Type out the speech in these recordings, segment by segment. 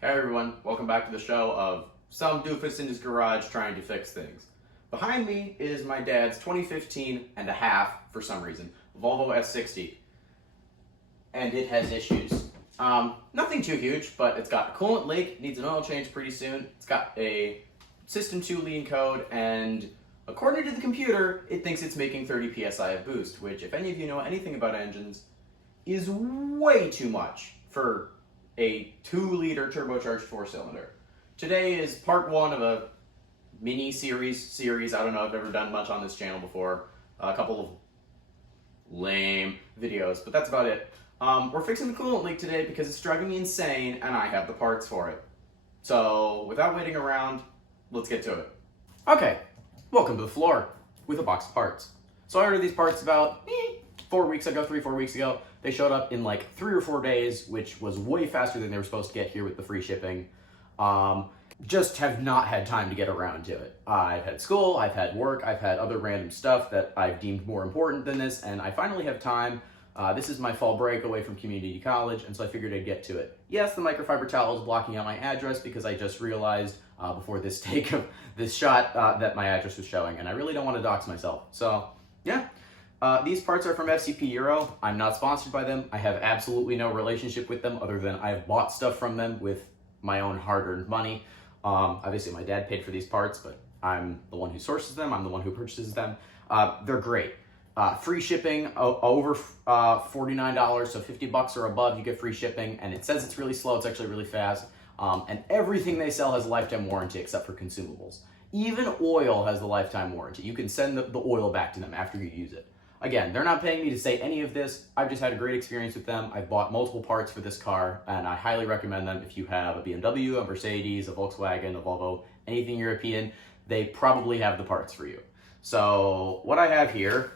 Hey everyone, welcome back to the show of some doofus in his garage trying to fix things. Behind me is my dad's 2015 and a half, for some reason, Volvo S60. And it has issues. Nothing too huge, but it's got a coolant leak, needs an oil change pretty soon. It's got a System 2 lean code, and according to the computer, it thinks it's making 30 psi of boost, which, if any of you know anything about engines, is way too much for a 2-liter turbocharged 4-cylinder. Today is part 1 of a mini series. I don't know, I've never done much on this channel before. A couple of lame videos, but that's about it. We're fixing the coolant leak today because it's driving me insane and I have the parts for it. So without waiting around, let's get to it. Okay, welcome to the floor with a box of parts. So I ordered these parts about 3-4 weeks ago. They showed up in like 3 or 4 days, which was way faster than they were supposed to get here with the free shipping. Just have not had time to get around to it. I've had school, I've had work, I've had other random stuff that I've deemed more important than this, and I finally have time. This is my fall break away from community college, and so I figured I'd get to it. Yes, the microfiber towel is blocking out my address because I just realized before this take of this shot that my address was showing, and I really don't want to dox myself. So, yeah. These parts are from FCP Euro. I'm not sponsored by them. I have absolutely no relationship with them other than I've bought stuff from them with my own hard-earned money. Obviously, my dad paid for these parts, but I'm the one who sources them. I'm the one who purchases them. They're great. Free shipping over $49, so $50 or above, you get free shipping. And it says it's really slow. It's actually really fast. And everything they sell has a lifetime warranty except for consumables. Even oil has the lifetime warranty. You can send the oil back to them after you use it. Again, they're not paying me to say any of this. I've just had a great experience with them. I've bought multiple parts for this car, and I highly recommend them if you have a BMW, a Mercedes, a Volkswagen, a Volvo, anything European. They probably have the parts for you. So what I have here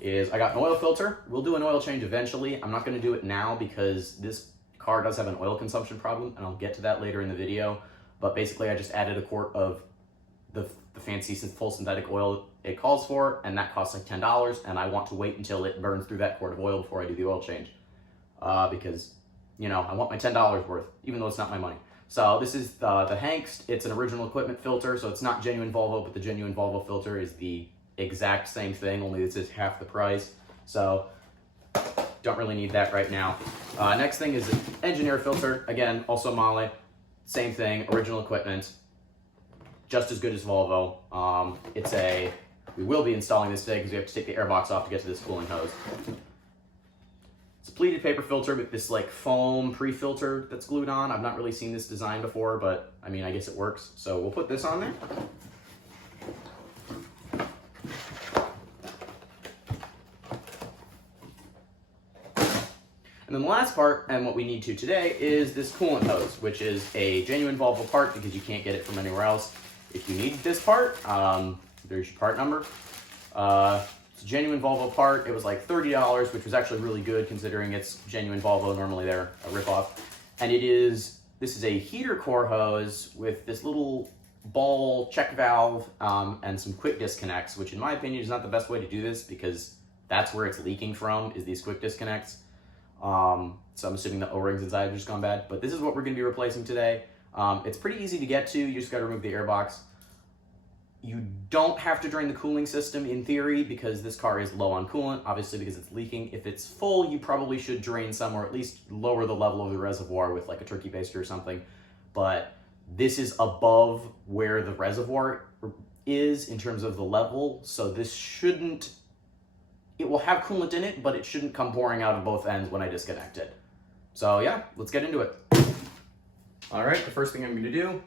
is I got an oil filter. We'll do an oil change eventually. I'm not going to do it now because this car does have an oil consumption problem, and I'll get to that later in the video. But basically, I just added a quart of the fancy full synthetic oil it calls for, and that costs like $10, and I want to wait until it burns through that quart of oil before I do the oil change. Because, you know, I want my $10 worth, even though it's not my money. So this is the Hangst. It's an original equipment filter, so it's not genuine Volvo, but the genuine Volvo filter is the exact same thing, only this is half the price. So don't really need that right now. Next thing is an engine air filter. Again, also Mahle. Same thing, original equipment. Just as good as Volvo. We will be installing this today because we have to take the airbox off to get to this cooling hose. It's a pleated paper filter with this like foam pre-filter that's glued on. I've not really seen this design before, but I mean, I guess it works. So we'll put this on there. And then the last part, and what we need to today, is this coolant hose, which is a genuine Volvo part because you can't get it from anywhere else. If you need this part, there's your part number. It's a genuine Volvo part. It was like $30, which was actually really good considering it's genuine Volvo. Normally they're a ripoff. And this is a heater core hose with this little ball check valve and some quick disconnects, which in my opinion is not the best way to do this because that's where it's leaking from, is these quick disconnects. So I'm assuming the O-rings inside have just gone bad, but this is what we're going to be replacing today. It's pretty easy to get to. You just got to remove the airbox. You don't have to drain the cooling system in theory because this car is low on coolant, obviously because it's leaking. If it's full, you probably should drain some or at least lower the level of the reservoir with like a turkey baster or something. But this is above where the reservoir is in terms of the level, so this shouldn't, it will have coolant in it, but it shouldn't come pouring out of both ends when I disconnect it. So yeah, let's get into it. All right, the first thing I'm going to do,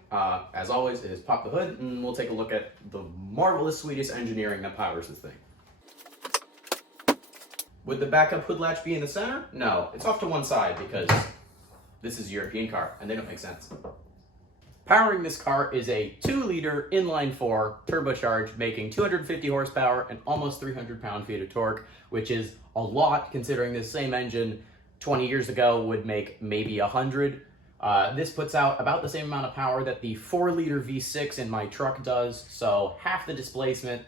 as always, is pop the hood, and we'll take a look at the marvelous Swedish engineering that powers this thing. Would the backup hood latch be in the center? No, it's off to one side because this is a European car, and they don't make sense. Powering this car is a 2-liter inline-4 turbocharged, making 250 horsepower and almost 300 pound-feet of torque, which is a lot considering this same engine 20 years ago would make maybe 100. This puts out about the same amount of power that the 4-liter V6 in my truck does, so half the displacement,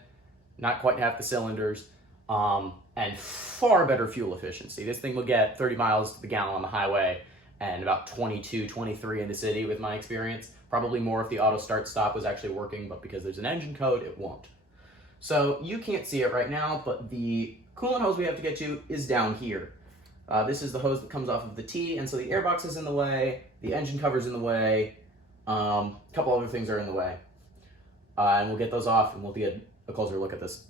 not quite half the cylinders, and far better fuel efficiency. This thing will get 30 miles to the gallon on the highway, and about 22, 23 in the city with my experience. Probably more if the auto start stop was actually working, but because there's an engine code, it won't. So you can't see it right now, but the coolant hose we have to get to is down here. This is the hose that comes off of the T, and so the airbox is in the way, the engine cover's in the way, a couple other things are in the way. And we'll get those off and we'll get a closer look at this.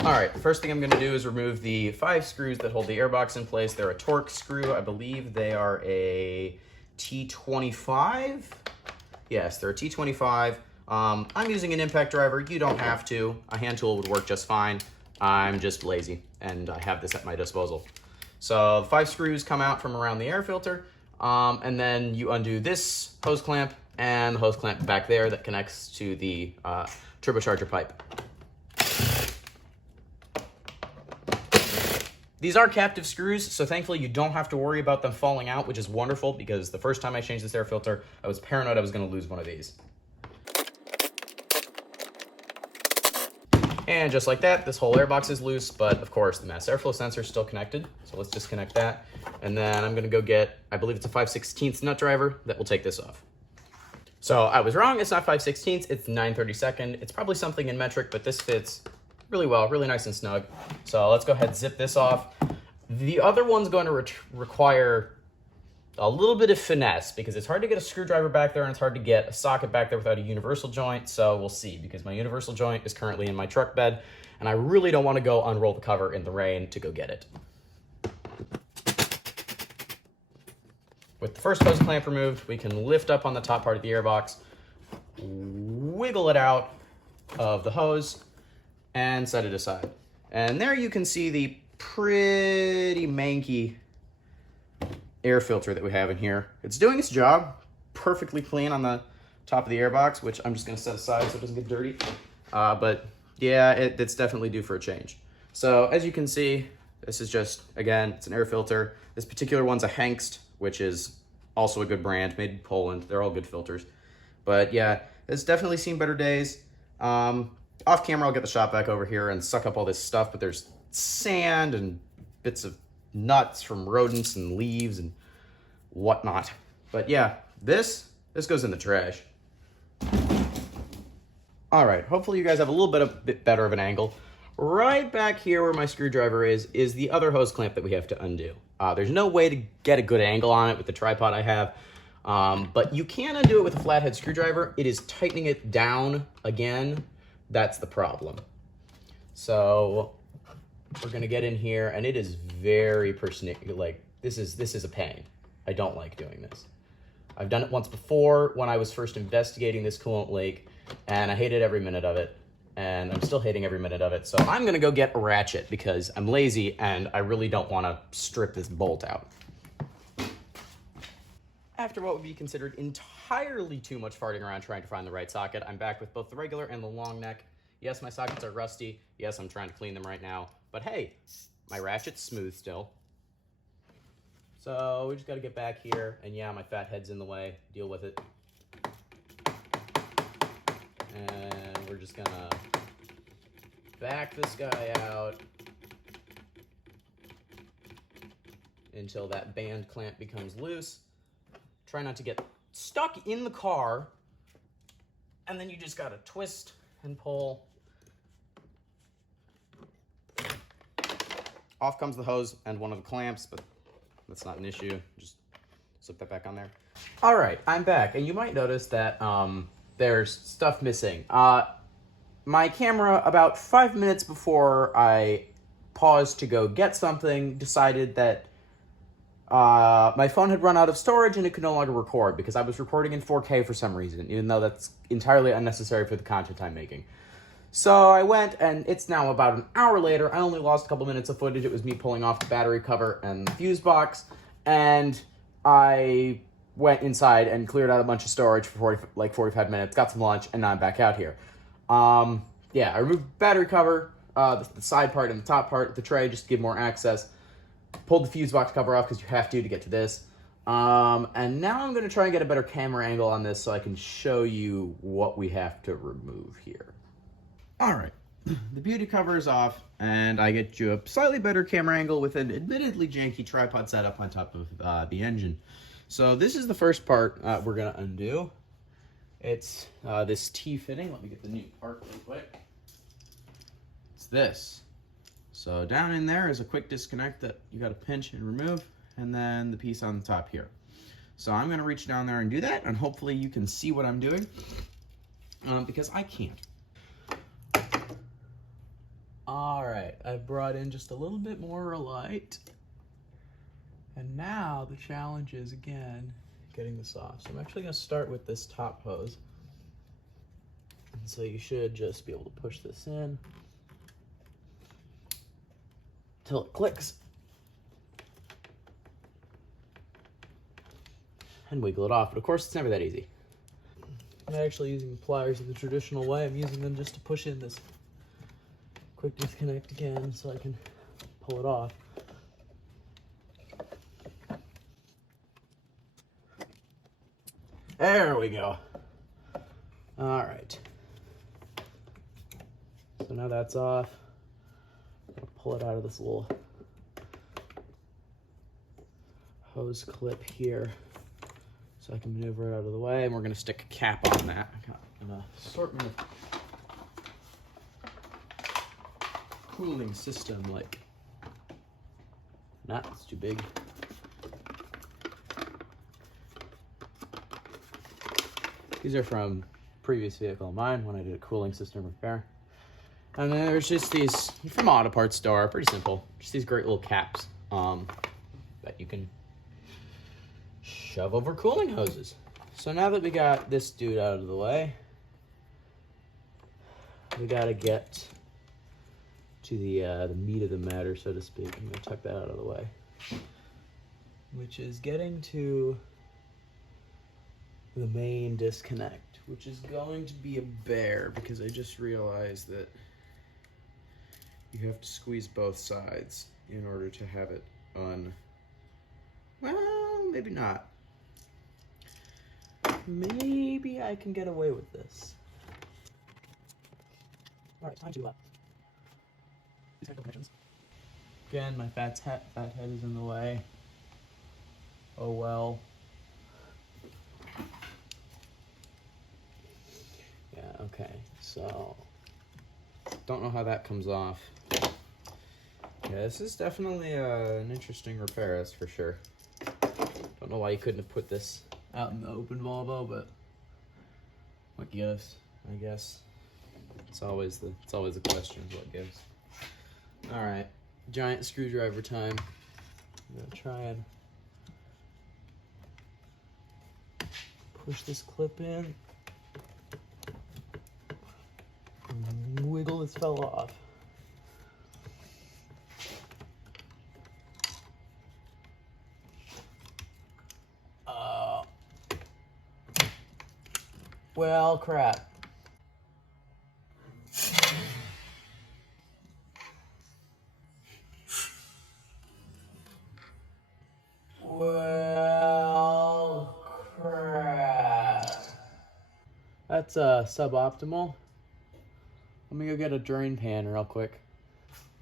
All right, the first thing I'm gonna do is remove the 5 screws that hold the airbox in place. They're a torque screw. I believe they are a T25. Yes, they're a T25. I'm using an impact driver. You don't have to. A hand tool would work just fine. I'm just lazy and I have this at my disposal. So the 5 screws come out from around the air filter, and then you undo this hose clamp and the hose clamp back there that connects to the turbocharger pipe. These are captive screws, so thankfully you don't have to worry about them falling out, which is wonderful because the first time I changed this air filter, I was paranoid I was going to lose one of these. And just like that, this whole airbox is loose, but of course the mass airflow sensor is still connected. So let's disconnect that. And then I'm gonna go get, I believe it's a 5/16 nut driver that will take this off. So I was wrong, it's not 5/16, it's 9/32. It's probably something in metric, but this fits really well, really nice and snug. So let's go ahead and zip this off. The other one's going to require a little bit of finesse because it's hard to get a screwdriver back there and it's hard to get a socket back there without a universal joint. So we'll see, because my universal joint is currently in my truck bed and I really don't want to go unroll the cover in the rain to go get it. With the first hose clamp removed, we can lift up on the top part of the airbox, wiggle it out of the hose, and set it aside. And there you can see the pretty manky air filter that we have in here. It's doing its job, perfectly clean on the top of the airbox, which I'm just gonna set aside so it doesn't get dirty. But yeah, it's definitely due for a change. So as you can see, this is just, again, it's an air filter. This particular one's a Hengst, which is also a good brand, made in Poland. They're all good filters. But yeah, it's definitely seen better days. Off camera, I'll get the shop vac over here and suck up all this stuff, but there's sand and bits of nuts from rodents and leaves and whatnot. But yeah, this goes in the trash. All right, hopefully you guys have a little bit better of an angle. Right back here where my screwdriver is the other hose clamp that we have to undo. There's no way to get a good angle on it with the tripod I have, but you can undo it with a flathead screwdriver. It is tightening it down again. That's the problem. So we're gonna get in here, and it is very like this is a pain. I don't like doing this. I've done it once before when I was first investigating this coolant leak, and I hated every minute of it, and I'm still hating every minute of it. So I'm gonna go get a ratchet because I'm lazy and I really don't want to strip this bolt out. After what would be considered entirely too much farting around trying to find the right socket, I'm back with both the regular and the long neck. Yes, my sockets are rusty. Yes, I'm trying to clean them right now. But hey, my ratchet's smooth still. So we just gotta get back here, and yeah, my fat head's in the way. Deal with it. And we're just gonna back this guy out until that band clamp becomes loose. Try not to get stuck in the car, and then you just gotta twist and pull. Off comes the hose and one of the clamps, but that's not an issue. Just slip that back on there. All right, I'm back, and you might notice that there's stuff missing. My camera, about 5 minutes before I paused to go get something, decided that my phone had run out of storage and it could no longer record because I was recording in 4K for some reason, even though that's entirely unnecessary for the content I'm making. So I went, and it's now about an hour later. I only lost a couple minutes of footage. It was me pulling off the battery cover and the fuse box, and I went inside and cleared out a bunch of storage for 45 minutes, got some lunch, and now I'm back out here. Yeah, I removed the battery cover, the side part and the top part, the tray, just to give more access. Pulled the fuse box cover off because you have to get to this. And now I'm going to try and get a better camera angle on this so I can show you what we have to remove here. All right, the beauty cover is off, and I get you a slightly better camera angle with an admittedly janky tripod setup on top of the engine. So this is the first part we're gonna undo. It's this T-fitting. Let me get the new part really quick. It's this. So down in there is a quick disconnect that you gotta pinch and remove, and then the piece on the top here. So I'm gonna reach down there and do that, and hopefully you can see what I'm doing, because I can't. All right, I've brought in just a little bit more light. And now the challenge is, again, getting this off. So I'm actually gonna start with this top hose. And so you should just be able to push this in till it clicks. And wiggle it off, but of course it's never that easy. I'm not actually using the pliers in the traditional way. I'm using them just to push in this quick disconnect again so I can pull it off. There we go. All right. So now that's off. I'll pull it out of this little hose clip here so I can maneuver it out of the way, and we're gonna stick a cap on that. I got an assortment of cooling system, like, it's too big. These are from a previous vehicle of mine when I did a cooling system repair. And then there's just these from Auto Parts Store, pretty simple. Just these great little caps that you can shove over cooling hoses. So now that we got this dude out of the way, we gotta get to the meat of the matter, so to speak. I'm gonna tuck that out of the way, which is getting to the main disconnect, which is going to be a bear, because I just realized that you have to squeeze both sides in order to have it well, maybe not. Maybe I can get away with this. All right, time to again, my fat head is in the way. Oh well. Yeah, okay, so don't know how that comes off. Yeah, this is definitely an interesting repair, that's for sure. Don't know why you couldn't have put this out in the open Volvo, but what gives, I guess. It's always the question, is what gives. All right, giant screwdriver time. I'm gonna try and push this clip in. Wiggle this fella off. Well, crap. Well, crap. That's suboptimal. Let me go get a drain pan real quick.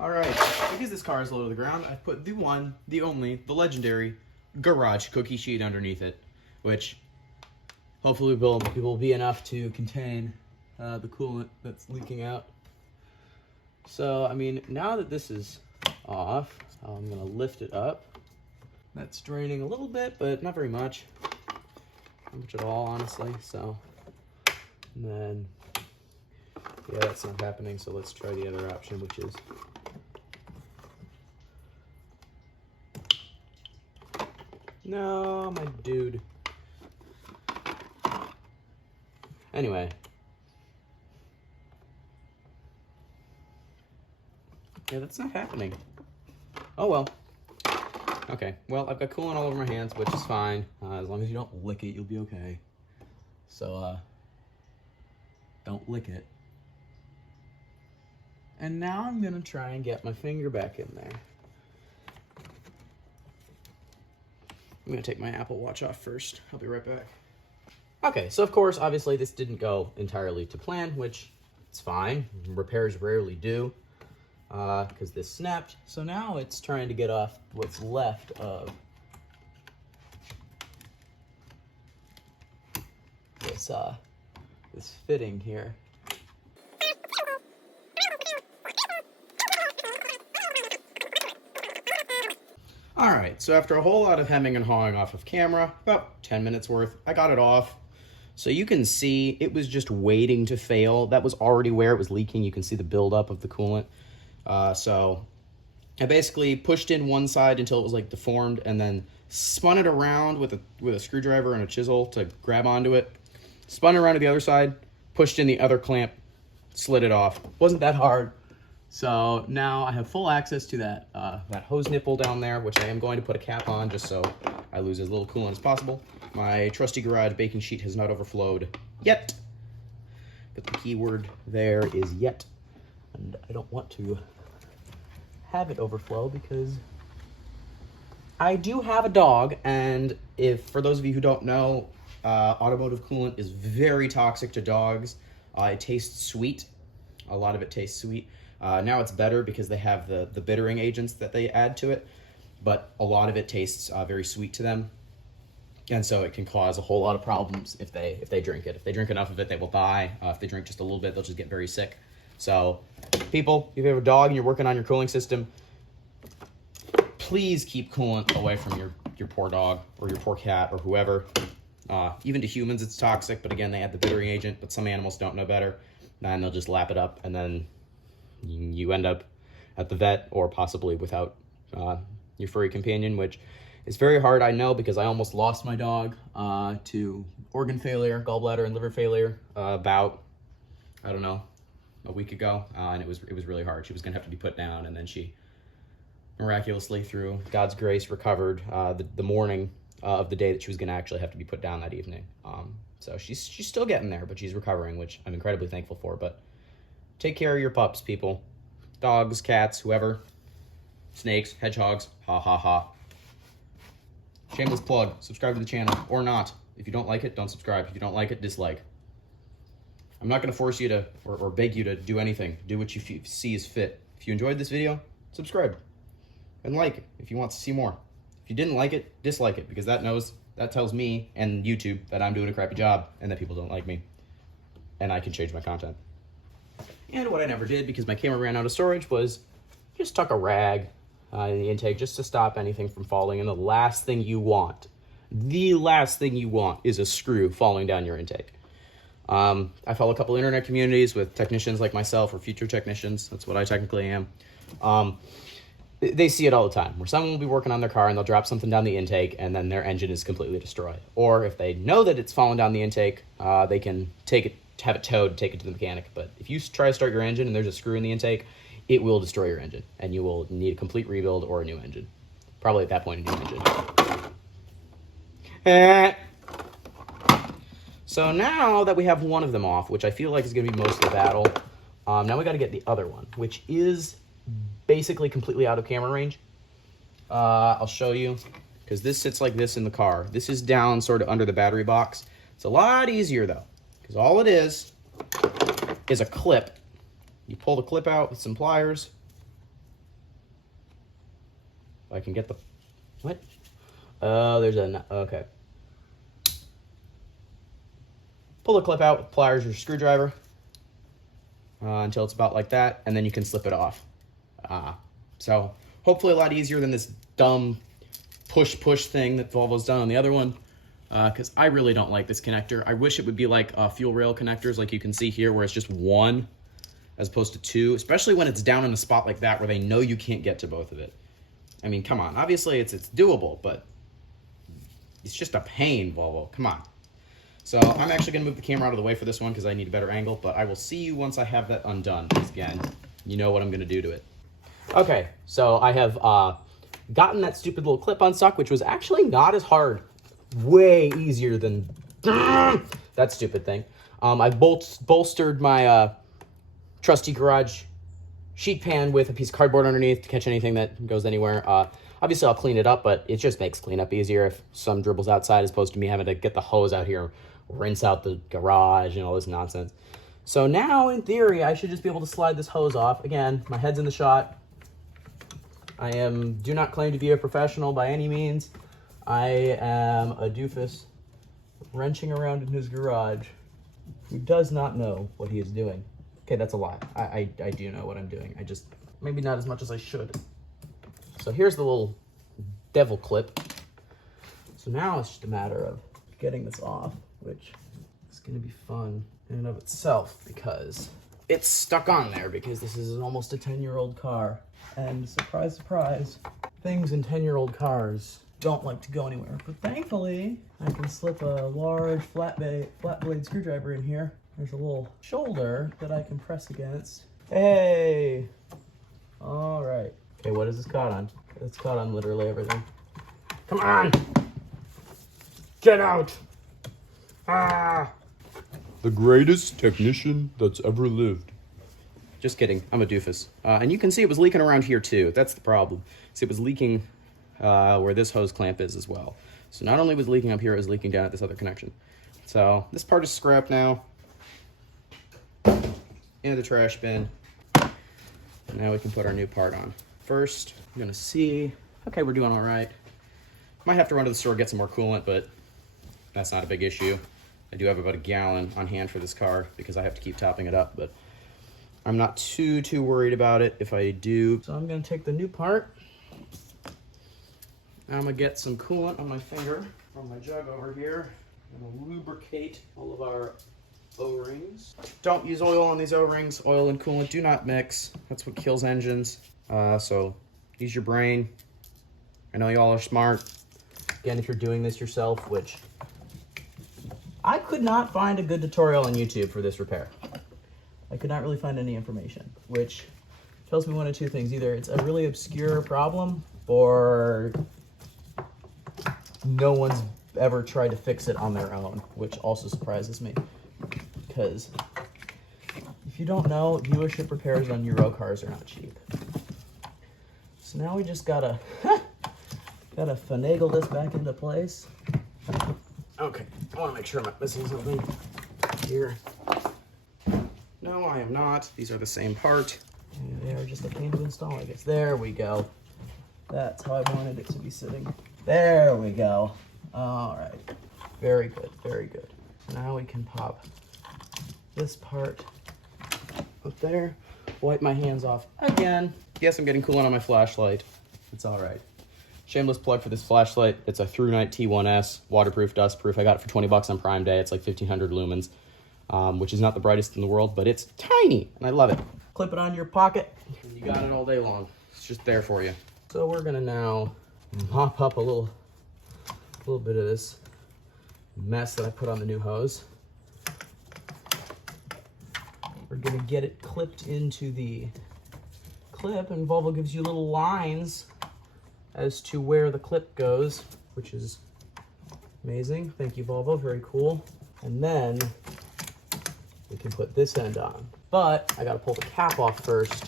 All right, because this car is low to the ground, I put the one, the only, the legendary garage cookie sheet underneath it, which hopefully will be enough to contain the coolant that's leaking out. So, I mean, now that this is off, I'm gonna lift it up. That's draining a little bit, but not very much. Not much at all, honestly, so. And then, yeah, that's not happening, so let's try the other option, which is no, my dude. Anyway. Yeah, that's not happening. Oh well. Okay, well, I've got coolant all over my hands, which is fine. As long as you don't lick it, you'll be okay. So, don't lick it. And now I'm gonna try and get my finger back in there. I'm gonna take my Apple Watch off first. I'll be right back. Okay, so of course, obviously this didn't go entirely to plan, which is fine. Repairs rarely do, because this snapped. So now it's trying to get off what's left of this this fitting here. All right, so after a whole lot of hemming and hawing off of camera, about 10 minutes worth, I got it off. So you can see it was just waiting to fail. That was already where it was leaking. You can see the buildup of the coolant. So I basically pushed in one side until it was like deformed, and then spun it around with a screwdriver and a chisel to grab onto it. Spun it around to the other side, pushed in the other clamp, slid it off. Wasn't that hard. So now I have full access to that hose nipple down there, which I am going to put a cap on just so I lose as little coolant as possible. My trusty garage baking sheet has not overflowed yet, but the key word there is yet, and I don't want to have it overflow because I do have a dog, and if, for those of you who don't know, automotive coolant is very toxic to dogs. It tastes sweet. A lot of it tastes sweet. Now it's better because they have the bittering agents that they add to it, but a lot of it tastes very sweet to them. And so it can cause a whole lot of problems if they drink it. If they drink enough of it, they will die. If they drink just a little bit, they'll just get very sick. So people, if you have a dog and you're working on your cooling system, please keep coolant away from your poor dog or your poor cat or whoever. Even to humans, it's toxic, but again, they add the bittering agent, but some animals don't know better, and they'll just lap it up, and then you end up at the vet or possibly without your furry companion, which is very hard, I know, because I almost lost my dog to organ failure, gallbladder and liver failure about, I don't know, a week ago, and it was really hard. She was gonna have to be put down, and then she miraculously, through God's grace, recovered the morning of the day that she was gonna actually have to be put down that evening. So she's still getting there, but she's recovering, which I'm incredibly thankful for. But take care of your pups, people. Dogs, cats, whoever. Snakes, hedgehogs, ha ha ha. Shameless plug, subscribe to the channel, or not. If you don't like it, don't subscribe. If you don't like it, dislike. I'm not gonna force you to, or beg you to do anything. Do what you see is fit. If you enjoyed this video, subscribe. And like it if you want to see more. If you didn't like it, dislike it, because that tells me and YouTube that I'm doing a crappy job and that people don't like me. And I can change my content. And what I never did, because my camera ran out of storage, was just tuck a rag in the intake just to stop anything from falling. And the last thing you want is a screw falling down your intake. I follow a couple internet communities with technicians like myself, or future technicians. That's what I technically am. They see it all the time, where someone will be working on their car and they'll drop something down the intake and then their engine is completely destroyed. Or if they know that it's fallen down the intake, they can have it towed, take it to the mechanic. But if you try to start your engine and there's a screw in the intake, it will destroy your engine and you will need a complete rebuild or a new engine. Probably at that point, a new engine. So now that we have one of them off, which I feel like is going to be most of the battle, now we got to get the other one, which is basically completely out of camera range. I'll show you, because this sits like this in the car. This is down sort of under the battery box. It's a lot easier though, because all it is a clip. You pull the clip out with some pliers. If I can get the, what? Oh, there's a, okay. Pull the clip out with pliers or screwdriver until it's about like that, and then you can slip it off. So hopefully a lot easier than this dumb push thing that Volvo's done on the other one, because I really don't like this connector. I wish it would be like fuel rail connectors like you can see here, where it's just one as opposed to two, especially when it's down in a spot like that where they know you can't get to both of it. I mean, come on. Obviously it's doable, but it's just a pain, Volvo. Come on. So I'm actually going to move the camera out of the way for this one because I need a better angle, but I will see you once I have that undone, because again, you know what I'm going to do to it. Okay, so I have gotten that stupid little clip unstuck, which was actually not as hard. Way easier than that stupid thing. I bolstered my trusty garage sheet pan with a piece of cardboard underneath to catch anything that goes anywhere. Obviously, I'll clean it up, but it just makes cleanup easier if some dribbles outside as opposed to me having to get the hose out here, rinse out the garage and all this nonsense. So now, in theory, I should just be able to slide this hose off. Again, my head's in the shot. I do not claim to be a professional by any means. I am a doofus wrenching around in his garage who does not know what he is doing. Okay, that's a lie. I do know what I'm doing. I just, maybe not as much as I should. So here's the little devil clip. So now it's just a matter of getting this off, which is gonna be fun in and of itself because it's stuck on there because this is almost a 10-year-old car. And surprise, surprise, things in 10-year-old cars don't like to go anywhere. But thankfully, I can slip a large flat blade screwdriver in here. There's a little shoulder that I can press against. Hey! All right. Okay, what is this caught on? It's caught on literally everything. Come on! Get out! Ah! The greatest technician that's ever lived. Just kidding, I'm a doofus. And you can see it was leaking around here too. That's the problem. See, it was leaking where this hose clamp is as well. So not only was it leaking up here, it was leaking down at this other connection. So this part is scrapped now. Into the trash bin. Now we can put our new part on. First, I'm gonna see, okay, we're doing all right. Might have to run to the store, get some more coolant, but that's not a big issue. I do have about a gallon on hand for this car because I have to keep topping it up, but I'm not too worried about it if I do. So I'm gonna take the new part. I'm gonna get some coolant on my finger from my jug over here. I'm gonna lubricate all of our O-rings. Don't use oil on these O-rings. Oil and coolant do not mix. That's what kills engines. So use your brain. I know you all are smart. Again, if you're doing this yourself, which I could not find a good tutorial on YouTube for this repair. I could not really find any information, which tells me one of two things. Either it's a really obscure problem or no one's ever tried to fix it on their own, which also surprises me. Because if you don't know, dealership repairs on Euro cars are not cheap. So now we just gotta finagle this back into place. Okay, I wanna make sure I'm not missing something here. No, I am not. These are the same part. And they are just a pain to install, I guess. There we go. That's how I wanted it to be sitting. There we go. All right, very good, very good. Now we can pop this part up there. Wipe my hands off again. Yes, I'm getting coolant on my flashlight. It's all right. Shameless plug for this flashlight. It's a ThruNite T1S, waterproof, dustproof. I got it for 20 bucks on Prime Day. It's like 1500 lumens, which is not the brightest in the world, but it's tiny and I love it. Clip it on your pocket. You got it all day long. It's just there for you. So we're gonna now mop up a little bit of this mess that I put on the new hose. We're gonna get it clipped into the clip, and Volvo gives you little lines as to where the clip goes, which is amazing. Thank you, Volvo, very cool. And then we can put this end on. But I gotta pull the cap off first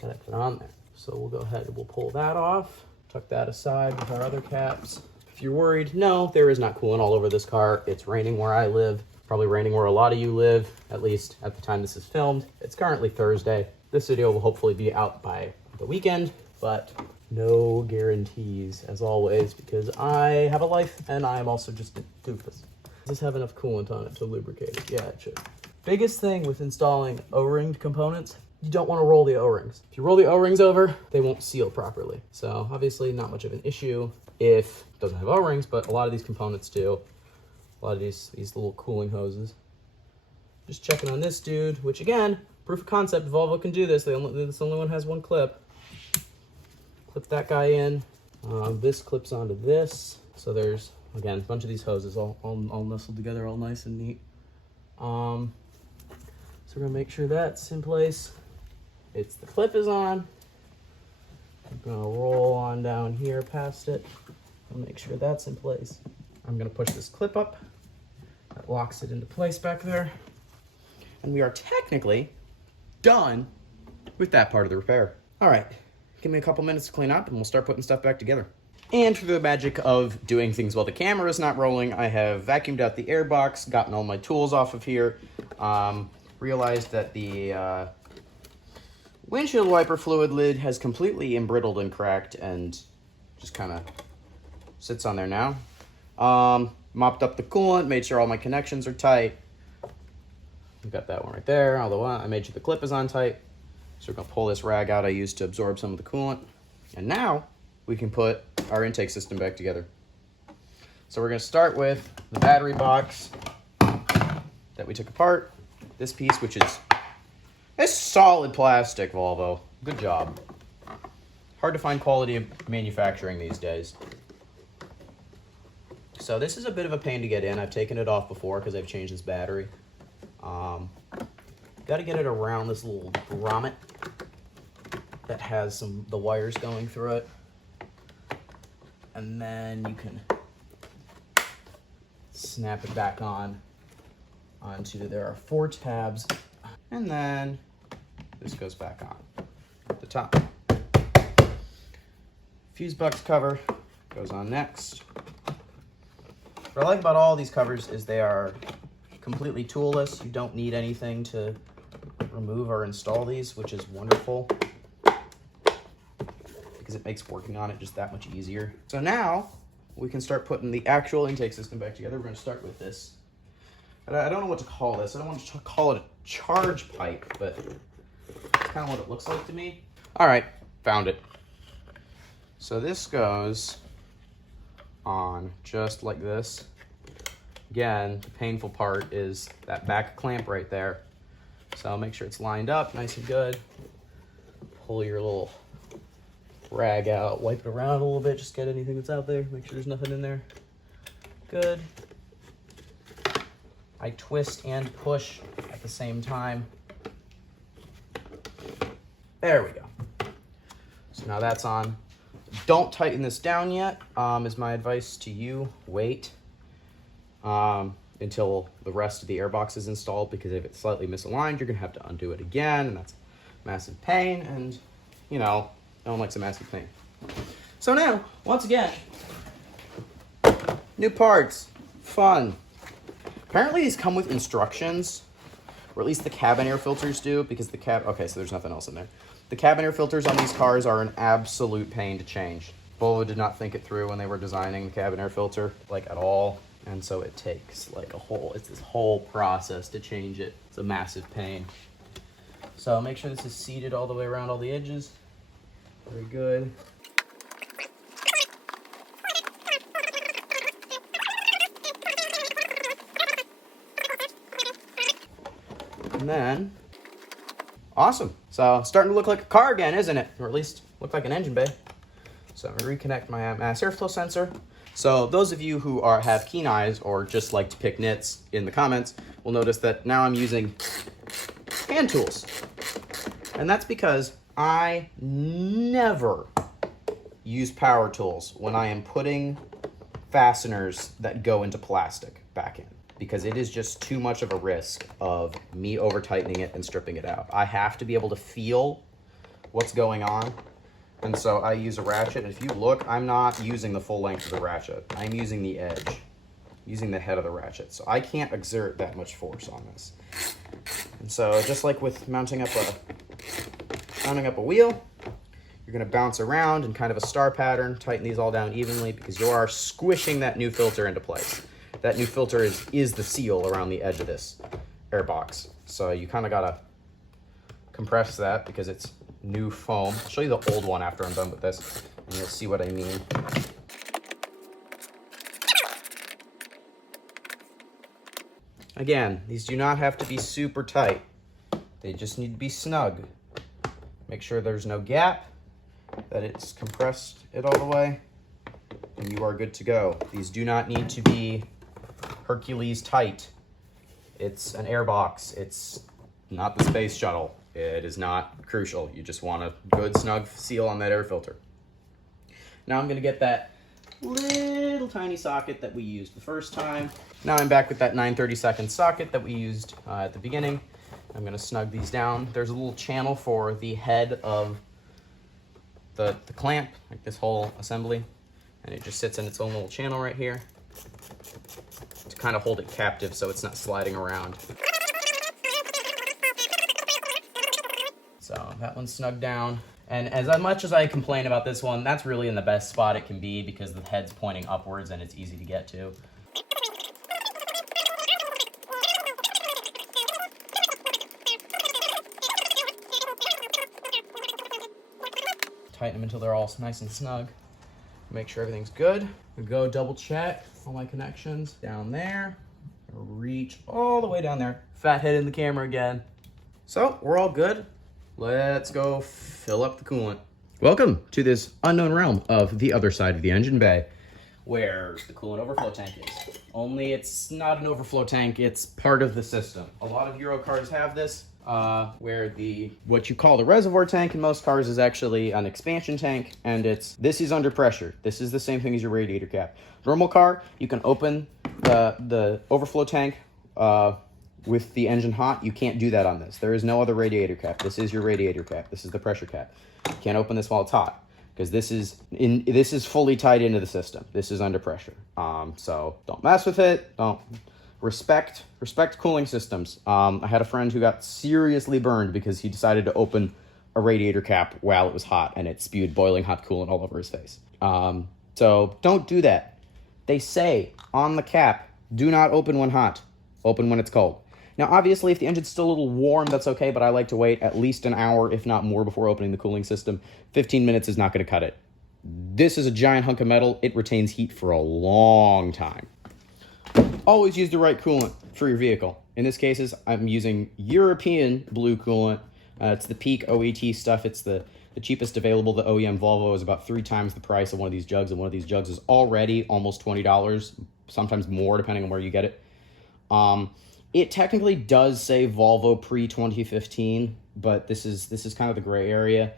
that I put on there. So we'll go ahead and we'll pull that off, tuck that aside with our other caps. If you're worried, no, there is not coolant all over this car. It's raining where I live, probably raining where a lot of you live, at least at the time this is filmed. It's currently Thursday. This video will hopefully be out by the weekend, but no guarantees as always, because I have a life and I am also just a doofus. Does this have enough coolant on it to lubricate it? Yeah, it should. Biggest thing with installing O-ringed components, you don't want to roll the O-rings. If you roll the O-rings over, they won't seal properly. So obviously not much of an issue if it doesn't have O-rings, but a lot of these components do. A lot of these little cooling hoses. Just checking on this dude, which again, proof of concept, Volvo can do this. This only one has one clip. Clip that guy in. This clips onto this. So there's, again, a bunch of these hoses all nestled together, all nice and neat. So we're gonna make sure that's in place. The clip is on. I'm gonna roll on down here past it. I'll make sure that's in place. I'm gonna push this clip up. That locks it into place back there. And we are technically done with that part of the repair. All right, give me a couple minutes to clean up and we'll start putting stuff back together. And for the magic of doing things while the camera is not rolling, I have vacuumed out the air box, gotten all my tools off of here, realized that the windshield wiper fluid lid has completely embrittled and cracked and just kind of sits on there now. mopped up the coolant, made sure all my connections are tight. We got that one right there, although I made sure the clip is on tight. So we're gonna pull this rag out I used to absorb some of the coolant. And now we can put our intake system back together. So we're gonna start with the battery box that we took apart. This piece, which is solid plastic, Volvo. Good job. Hard to find quality of manufacturing these days. So this is a bit of a pain to get in. I've taken it off before because I've changed this battery. Got to get it around this little grommet that has the wires going through it. And then you can snap it back onto, there are 4 tabs. And then this goes back on at the top. Fuse box cover goes on next. What I like about all these covers is they are completely toolless. You don't need anything to remove or install these, which is wonderful because it makes working on it just that much easier. So now we can start putting the actual intake system back together. We're going to start with this. I don't know what to call this. I don't want to call it a charge pipe, but it's kind of what it looks like to me. All right, found it. So this goes on just like this. Again, the painful part is that back clamp right there. So make sure it's lined up nice and good. Pull your little rag out, wipe it around a little bit, just get anything that's out there. Make sure there's nothing in there. Good. I twist and push at the same time. There we go. So now that's on. Don't tighten this down yet, is my advice to you. Wait until the rest of the airbox is installed, because if it's slightly misaligned, you're gonna have to undo it again, and that's massive pain, and you know, no one likes a massive pain. So now, once again, new parts, fun. Apparently these come with instructions, or at least the cabin air filters do, because okay, so there's nothing else in there. The cabin air filters on these cars are an absolute pain to change. Volvo did not think it through when they were designing the cabin air filter, like at all. And so it takes like it's this whole process to change it. It's a massive pain. So make sure this is seated all the way around all the edges. Very good. And then, awesome. So it's starting to look like a car again, isn't it? Or at least look like an engine bay. So I'm gonna reconnect my mass airflow sensor. So those of you who have keen eyes or just like to pick nits in the comments will notice that now I'm using hand tools. And that's because I never use power tools when I am putting fasteners that go into plastic back in, because it is just too much of a risk of me over tightening it and stripping it out. I have to be able to feel what's going on. And so I use a ratchet. If you look, I'm not using the full length of the ratchet. I'm using the edge, using the head of the ratchet. So I can't exert that much force on this. And so just like with mounting up a wheel, you're gonna bounce around in kind of a star pattern, tighten these all down evenly, because you are squishing that new filter into place. That new filter is the seal around the edge of this air box. So you kind of gotta compress that because it's new foam. I'll show you the old one after I'm done with this, and you'll see what I mean. Again, these do not have to be super tight. They just need to be snug. Make sure there's no gap, that it's compressed it all the way, and you are good to go. These do not need to be Hercules tight. It's an airbox. It's not the space shuttle. It is not crucial. You just want a good snug seal on that air filter. Now I'm gonna get that little tiny socket that we used the first time. Now I'm back with that 9/32 socket that we used at the beginning. I'm gonna snug these down. There's a little channel for the head of the clamp, like this whole assembly, and it just sits in its own little channel right here to kind of hold it captive so it's not sliding around. So that one's snug down. And as much as I complain about this one, that's really in the best spot it can be because the head's pointing upwards and it's easy to get to. tighten them until they're all nice and snug. Make sure everything's good. We go double check all my connections down there. Reach all the way down there. Fat head in the camera again. So we're all good. Let's go fill up the coolant. Welcome to this unknown realm of the other side of the engine bay, where the coolant overflow tank is. Only it's not an overflow tank, it's part of the system. A lot of Euro cars have this, where what you call the reservoir tank in most cars is actually an expansion tank, and this is under pressure. This is the same thing as your radiator cap. Normal car, you can open the overflow tank with the engine hot. You can't do that on this. There is no other radiator cap. This is your radiator cap. This is the pressure cap. You can't open this while it's hot, because this is fully tied into the system. This is under pressure. So don't mess with it. Don't respect cooling systems. I had a friend who got seriously burned because he decided to open a radiator cap while it was hot, and it spewed boiling hot coolant all over his face. So don't do that. They say on the cap, do not open when hot. Open when it's cold. Now, obviously, if the engine's still a little warm, that's okay, but I like to wait at least an hour, if not more, before opening the cooling system. 15 minutes is not going to cut it. This is a giant hunk of metal. It retains heat for a long time. Always use the right coolant for your vehicle. In this case, I'm using European blue coolant. It's the Peak OET stuff. It's the cheapest available. The OEM Volvo is about 3 times the price of one of these jugs, and one of these jugs is already almost $20, sometimes more, depending on where you get it. It technically does say Volvo pre-2015, but this is kind of the gray area.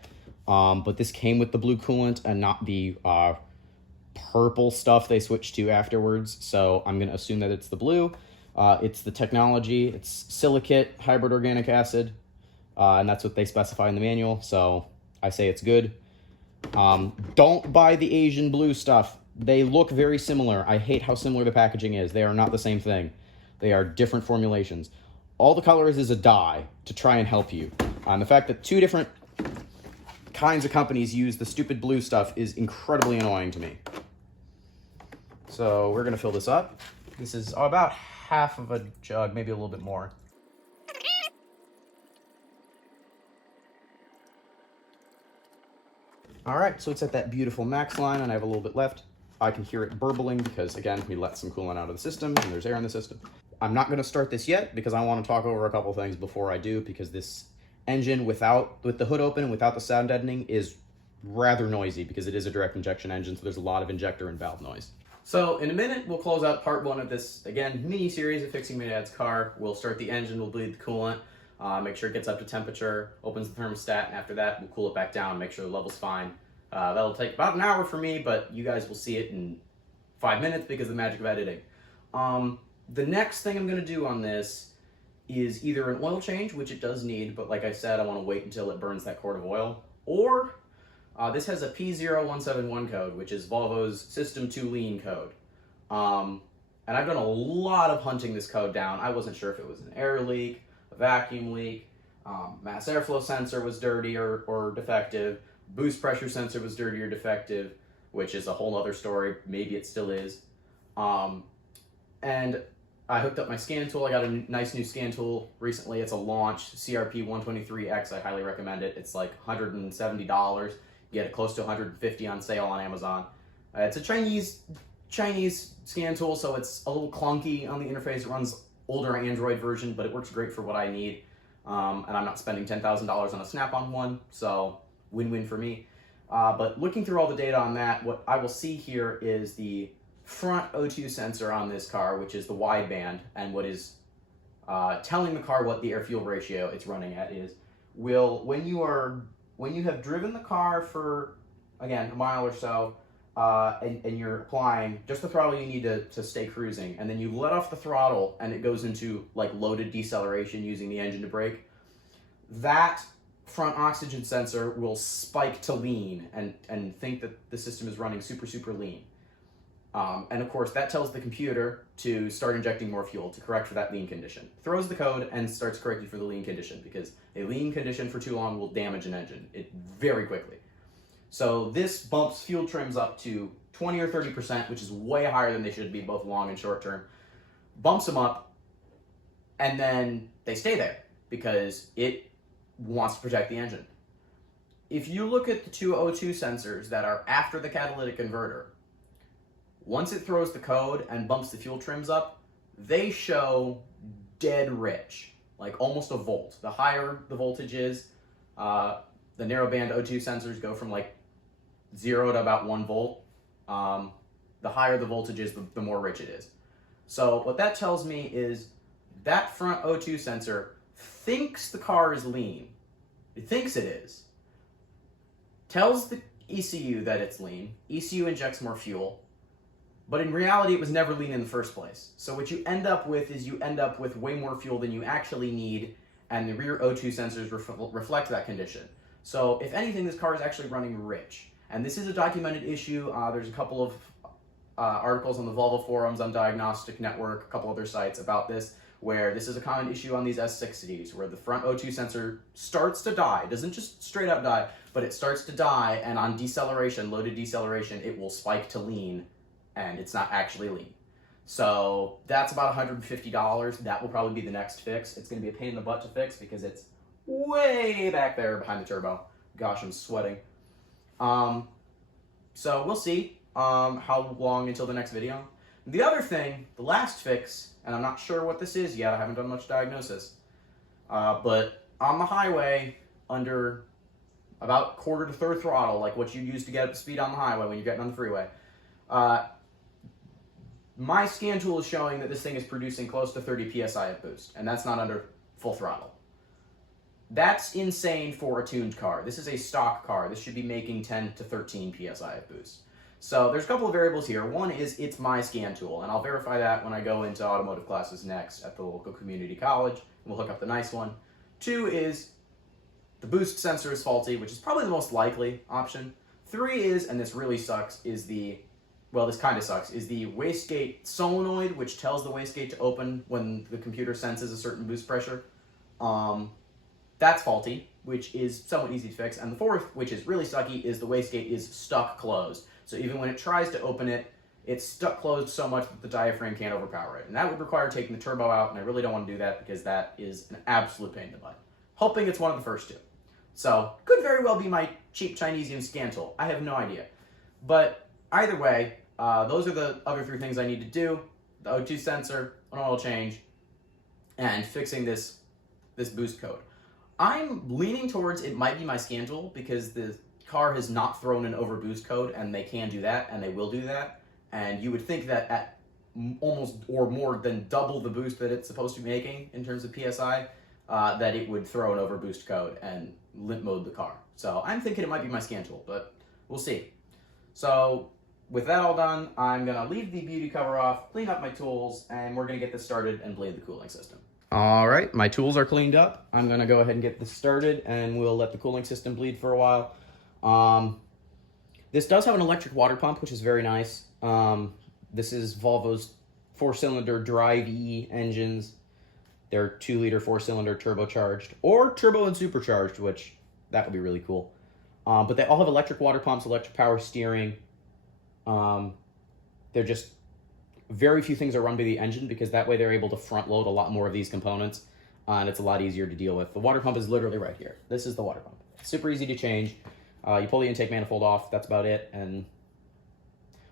But this came with the blue coolant and not the purple stuff they switched to afterwards. So I'm going to assume that it's the blue. It's the technology. It's silicate hybrid organic acid. And that's what they specify in the manual. So I say it's good. Don't buy the Asian blue stuff. They look very similar. I hate how similar the packaging is. They are not the same thing. They are different formulations. All the color is a dye to try and help you. The fact that 2 different kinds of companies use the stupid blue stuff is incredibly annoying to me. So we're gonna fill this up. This is about half of a jug, maybe a little bit more. All right, so it's at that beautiful max line, and I have a little bit left. I can hear it burbling because, again, we let some coolant out of the system, and there's air in the system. I'm not going to start this yet because I want to talk over a couple things before I do, because this engine with the hood open and without the sound deadening is rather noisy because it is a direct injection engine, so there's a lot of injector and valve noise. So in a minute, we'll close out part 1 of this, again, mini-series of fixing my dad's car. We'll start the engine, we'll bleed the coolant, make sure it gets up to temperature, opens the thermostat, and after that, we'll cool it back down, make sure the level's fine. That'll take about an hour for me, but you guys will see it in 5 minutes because of the magic of editing. The next thing I'm going to do on this is either an oil change, which it does need, but like I said, I want to wait until it burns that quart of oil, or this has a P0171 code, which is Volvo's System 2 Lean code. And I've done a lot of hunting this code down. I wasn't sure if it was an air leak, a vacuum leak, mass airflow sensor was dirty or defective, boost pressure sensor was dirty or defective, which is a whole other story. Maybe it still is. And I hooked up my scan tool. I got a nice new scan tool recently. It's a launch, CRP 123X. I highly recommend it. It's like $170. You get it close to $150 on sale on Amazon. It's a Chinese scan tool, so it's a little clunky on the interface. It runs older Android version, but it works great for what I need. And I'm not spending $10,000 on a Snap-on one, so win-win for me. But looking through all the data on that, what I will see here is the front O2 sensor on this car, which is the wideband, and what is telling the car what the air-fuel ratio it's running at is, when you have driven the car for, again, a mile or so, and you're applying just the throttle you need to stay cruising, and then you let off the throttle and it goes into like loaded deceleration using the engine to brake, that front oxygen sensor will spike to lean and think that the system is running super lean. And of course, that tells the computer to start injecting more fuel to correct for that lean condition. Throws the code and starts correcting for the lean condition, because a lean condition for too long will damage an engine very quickly. So this bumps fuel trims up to 20 or 30%, which is way higher than they should be, both long and short term. Bumps them up, and then they stay there because it wants to protect the engine. if you look at the two O2 sensors that are after the catalytic converter, once it throws the code and bumps the fuel trims up, they show dead rich, like almost a volt. The higher the voltage is, the narrowband O2 sensors go from like 0 to about 1 volt. The higher the voltage is, the more rich it is. So what that tells me is that front O2 sensor thinks the car is lean. It thinks it is. Tells the ECU that it's lean. ECU injects more fuel. But in reality, it was never lean in the first place. So what you end up with is you end up with way more fuel than you actually need, and the rear O2 sensors reflect that condition. So if anything, this car is actually running rich. And this is a documented issue. There's a couple of articles on the Volvo forums, on Diagnostic Network, a couple other sites about this, where this is a common issue on these S60s, where the front O2 sensor starts to die. It doesn't just straight up die, but it starts to die, and on deceleration, loaded deceleration, it will spike to lean, and it's not actually lean. So that's about $150. That will probably be the next fix. It's going to be a pain in the butt to fix because it's way back there behind the turbo. Gosh, I'm sweating. So we'll see how long until the next video. The other thing, the last fix, and I'm not sure what this is yet, I haven't done much diagnosis, but on the highway, under about quarter to third throttle, like what you use to get up to speed on the highway when you're getting on the freeway, my scan tool is showing that this thing is producing close to 30 psi of boost, and that's not under full throttle. That's insane for a tuned car. This is a stock car. This should be making 10 to 13 psi of boost. So there's a couple of variables here. One is it's my scan tool, and I'll verify that when I go into automotive classes next at the local community college, and we'll hook up the nice one. Two is the boost sensor is faulty, which is probably the most likely option. Three is, and this really sucks, is the, well, this kind of sucks, is the wastegate solenoid, which tells the wastegate to open when the computer senses a certain boost pressure. That's faulty, which is somewhat easy to fix. And the fourth, which is really sucky, is the wastegate is stuck closed. So even when it tries to open it, it's stuck closed so much that the diaphragm can't overpower it. And that would require taking the turbo out, and I really don't want to do that because that is an absolute pain in the butt. Hoping it's one of the first two. So, could very well be my cheap Chinesian scan tool. I have no idea. But either way, those are the other three things I need to do. The O2 sensor, an oil change, and fixing this boost code. I'm leaning towards it might be my scan tool because the car has not thrown an overboost code, and they can do that, and they will do that. And you would think that at almost or more than double the boost that it's supposed to be making in terms of PSI, that it would throw an overboost code and limp mode the car. So I'm thinking it might be my scan tool, but we'll see. So with that all done, I'm gonna leave the beauty cover off, clean up my tools, and we're gonna get this started and bleed the cooling system. All right, my tools are cleaned up. I'm gonna go ahead and get this started, and we'll let the cooling system bleed for a while. This does have an electric water pump, which is very nice. This is Volvo's 4-cylinder Drive-E engines. They're 2-liter 4-cylinder turbocharged, or turbo and supercharged, which that would be really cool. But they all have electric water pumps, electric power steering. They're just very few things are run by the engine because that way they're able to front load a lot more of these components, and it's a lot easier to deal with. The water pump is literally right here. This is the water pump. Super easy to change. You pull the intake manifold off, that's about it, and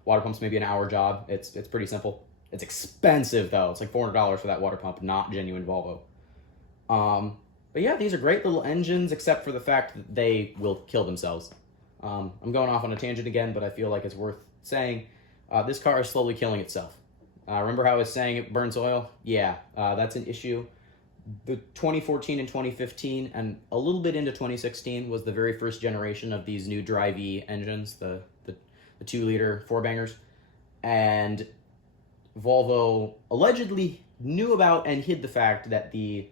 water pump's maybe an hour job. It's pretty simple. It's expensive though. It's like $400 for that water pump, not genuine Volvo. But yeah, these are great little engines, except for the fact that they will kill themselves. I'm going off on a tangent again, but I feel like it's worth saying. This car is slowly killing itself. Remember how I was saying it burns oil? Yeah, that's an issue. The 2014 and 2015 and a little bit into 2016 was the very first generation of these new Drive-E engines, the 2-liter 4-bangers. And Volvo allegedly knew about and hid the fact that the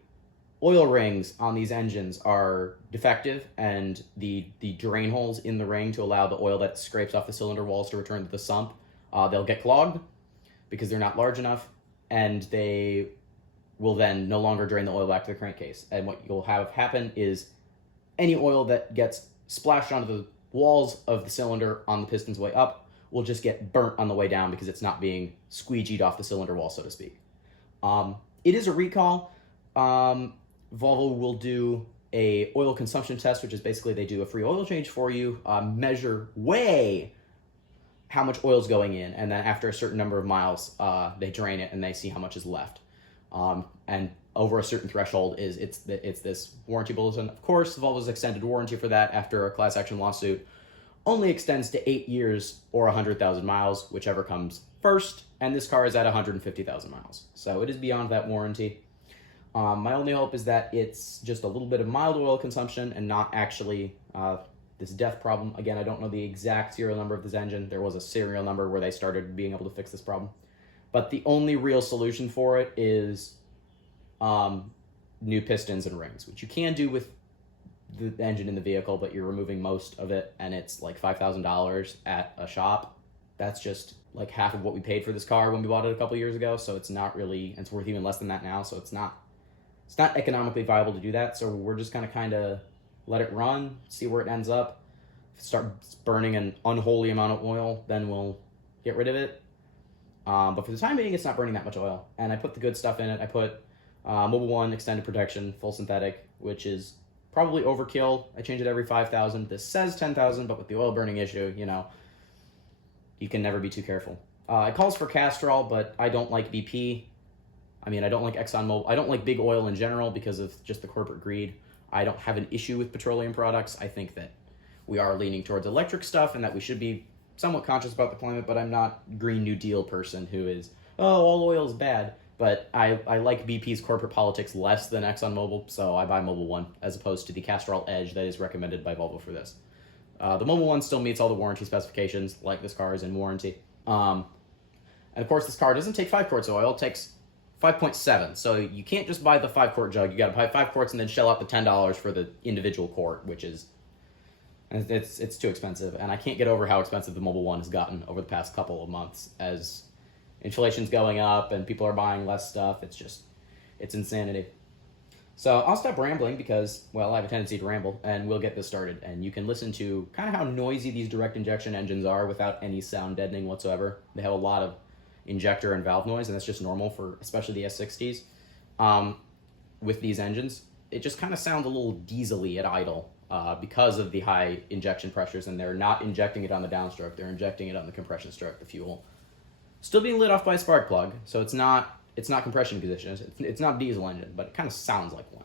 oil rings on these engines are defective, and the drain holes in the ring to allow the oil that scrapes off the cylinder walls to return to the sump, they'll get clogged because they're not large enough, and they will then no longer drain the oil back to the crankcase. And what you'll have happen is any oil that gets splashed onto the walls of the cylinder on the piston's way up will just get burnt on the way down because it's not being squeegeed off the cylinder wall, so to speak. It is a recall. Volvo will do a oil consumption test, which is basically they do a free oil change for you, weigh how much oil's going in, and then after a certain number of miles, they drain it and they see how much is left. And over a certain threshold it's this warranty bulletin. Of course, Volvo's extended warranty for that after a class action lawsuit only extends to 8 years or 100,000 miles, whichever comes first, and this car is at 150,000 miles. So it is beyond that warranty. My only hope is that it's just a little bit of mild oil consumption and not actually this death problem. Again, I don't know the exact serial number of this engine. There was a serial number where they started being able to fix this problem. But the only real solution for it is new pistons and rings, which you can do with the engine in the vehicle, but you're removing most of it, and it's like $5,000 at a shop. That's just like half of what we paid for this car when we bought it a couple years ago, so it's not really, it's worth even less than that now, so it's not economically viable to do that. So we're just gonna kind of let it run, see where it ends up. If it starts burning an unholy amount of oil, then we'll get rid of it. But for the time being, it's not burning that much oil, and I put the good stuff in it. I put Mobil 1 extended protection, full synthetic, which is probably overkill. I change it every 5,000. This says 10,000, but with the oil burning issue, you know, you can never be too careful. It calls for Castrol, but I don't like BP. I mean, I don't like ExxonMobil. I don't like big oil in general because of just the corporate greed. I don't have an issue with petroleum products. I think that we are leaning towards electric stuff and that we should be somewhat conscious about the climate, but I'm not Green New Deal person who is, oh, all oil is bad. But I like BP's corporate politics less than ExxonMobil, so I buy Mobil 1 as opposed to the Castrol Edge that is recommended by Volvo for this. The Mobil 1 still meets all the warranty specifications, like this car is in warranty. And of course, this car doesn't take 5 quarts of oil, it takes 5.7. So you can't just buy the 5-quart jug. You got to buy 5 quarts and then shell out the $10 for the individual quart, which is it's too expensive. And I can't get over how expensive the Mobil 1 has gotten over the past couple of months as inflation's going up and people are buying less stuff. It's insanity. So I'll stop rambling because, well, I have a tendency to ramble, and we'll get this started. And you can listen to kind of how noisy these direct injection engines are without any sound deadening whatsoever. They have a lot of injector and valve noise, and that's just normal for especially the S60s. With these engines, it just kind of sounds a little diesel-y at idle because of the high injection pressures, and they're not injecting it on the downstroke. They're injecting it on the compression stroke, the fuel. Still being lit off by a spark plug, so it's not compression conditions. It's not a diesel engine, but it kind of sounds like one.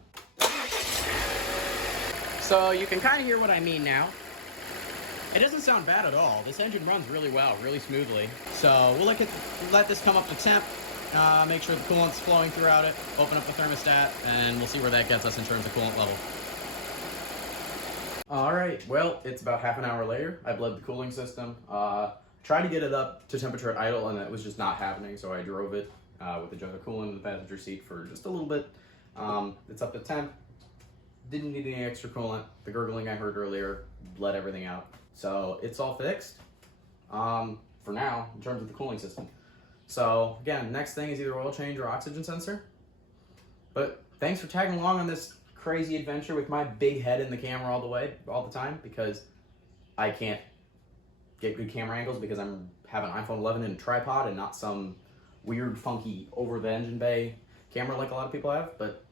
So you can kind of hear what I mean now. It doesn't sound bad at all. This engine runs really well, really smoothly. So we'll let this come up to temp, make sure the coolant's flowing throughout it, open up the thermostat, and we'll see where that gets us in terms of coolant level. All right, well, it's about half an hour later. I bled the cooling system. Tried to get it up to temperature at idle, and it was just not happening, so I drove it with a jug of coolant in the passenger seat for just a little bit. It's up to temp. Didn't need any extra coolant. The gurgling I heard earlier bled everything out. So it's all fixed for now in terms of the cooling system. So again, next thing is either oil change or oxygen sensor. But thanks for tagging along on this crazy adventure with my big head in the camera all the time, because I can't get good camera angles because I have an iPhone 11 in a tripod and not some weird, funky, over-the-engine bay camera like a lot of people have. But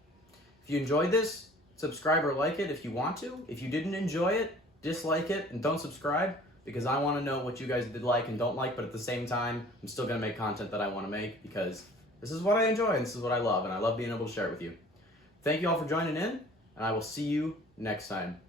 if you enjoyed this, subscribe or like it if you want to. If you didn't enjoy it, dislike it and don't subscribe, because I want to know what you guys did like and don't like, but at the same time, I'm still going to make content that I want to make because this is what I enjoy and this is what I love, and I love being able to share it with you. Thank you all for joining in, and I will see you next time.